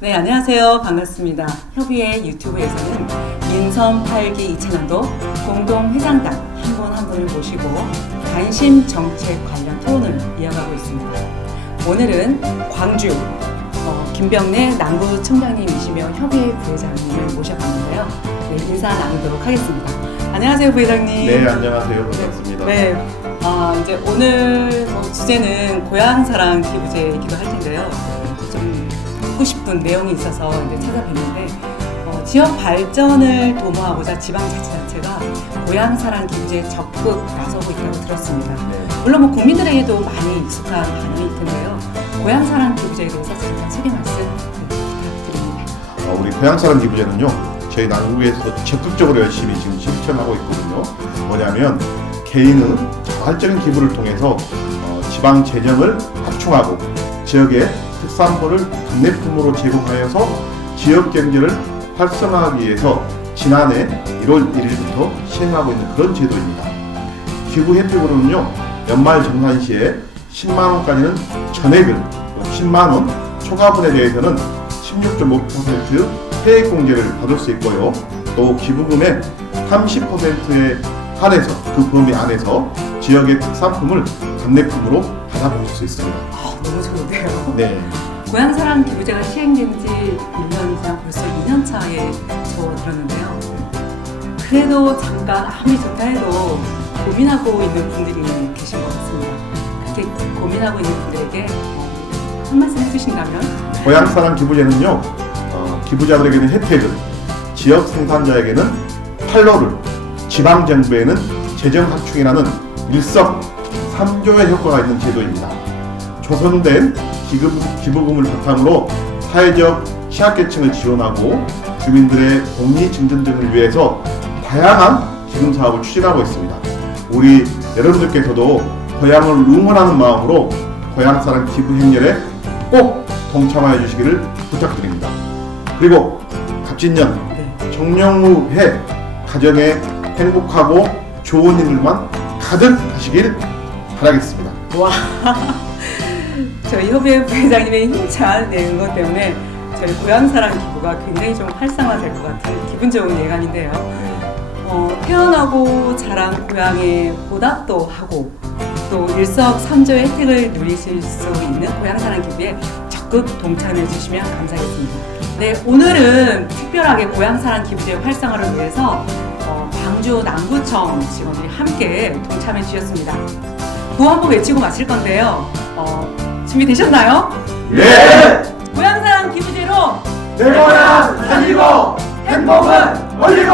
네, 안녕하세요. 반갑습니다. 협의회 유튜브에서는 민선 8기 2차년도 공동 회장단 한 분 한 분을 모시고 관심 정책 관련 토론을 이어가고 있습니다. 오늘은 광주 어, 김병래 남부 청장님이시며 협의회 부회장님을 모셔봤는데요. 네, 인사 나누도록 하겠습니다. 안녕하세요, 부회장님. 네, 안녕하세요. 반갑습니다. 네. 아, 이제 오늘 뭐 주제는 고향 사랑 기부제이기도 할 텐데요. 좀 듣고 싶은 내용이 있어서 이제 찾아뵀는데, 어, 지역 발전을 도모하고자 지방자치단체가 고향사랑 기부제에 적극 나서고 있다고 들었습니다. 네. 물론 뭐 국민들에게도 많이 익숙한 반응일 텐데요. 고향사랑 기부제에 대해서 잠깐 소개 말씀 네, 부탁드립니다. 어, 우리 고향사랑 기부제는요, 저희 남국에서도 적극적으로 열심히 지금 실천하고 있거든요. 뭐냐면 개인은 자발적인 기부를 통해서 어, 지방 재정을 확충하고 지역의 특산물을 답례품으로 제공하여서 지역 경제를 활성화하기 위해서 지난해 1월 1일부터 시행하고 있는 그런 제도입니다. 기부 혜택으로는요 연말 정산 시에 10만 원까지는 전액을 10만 원 초과분에 대해서는 16.5% 세액 공제를 받을 수 있고요 또 기부금의 30%에 한해서 그 범위 안에서 지역의 특산품을 답례품으로 받아보실 수 있습니다. 아, 너무 좋은데요. 네, 고향사랑 기부제가 시행된 지 1년 이상 벌써 2년 차에 접어들었는데요. 그래도 잠깐 아무리 좋다 해도 고민하고 있는 분들이 계신 것 같습니다. 그렇게 고민하고 있는 분들에게 어, 한 말씀 해주신다면? 고향사랑 기부제는요 어, 기부자들에게는 혜택을 지역 생산자에게는 팔로를 지방 정부에는 재정 확충이라는 일석삼조의 효과가 있는 제도입니다. 조성된 기금, 기부금을 바탕으로 사회적 취약계층을 지원하고 주민들의 복리 증진 등을 위해서 다양한 기금 사업을 추진하고 있습니다. 우리 여러분들께서도 고향을 응원하는 마음으로 고향사랑 기부 행렬에 꼭 동참하여 주시기를 부탁드립니다. 그리고 갑진년 네. 정령후회 가정에 행복하고 좋은 일만 가득 하시길 바라겠습니다. 와, 저희 협의회 부회장님의 힘찬 네, 응원 때문에 저희 고향사랑 기부가 굉장히 좀 활성화될 것 같은 기분 좋은 예감인데요. 어, 태어나고 자란 고향에 보답도 하고 또 일석삼조의 혜택을 누리실 수 있는 고향사랑 기부에 적극 동참해 주시면 감사하겠습니다. 네, 오늘은 특별하게 고향사랑 기부제 활성화를 위해서 어, 광주 남구청 직원들이 함께 동참해 주셨습니다. 구호 한번 외치고 마실 건데요. 어, 준비되셨나요? 네! 고향사랑 기부제로 내 고향 살리고 행복은 올리고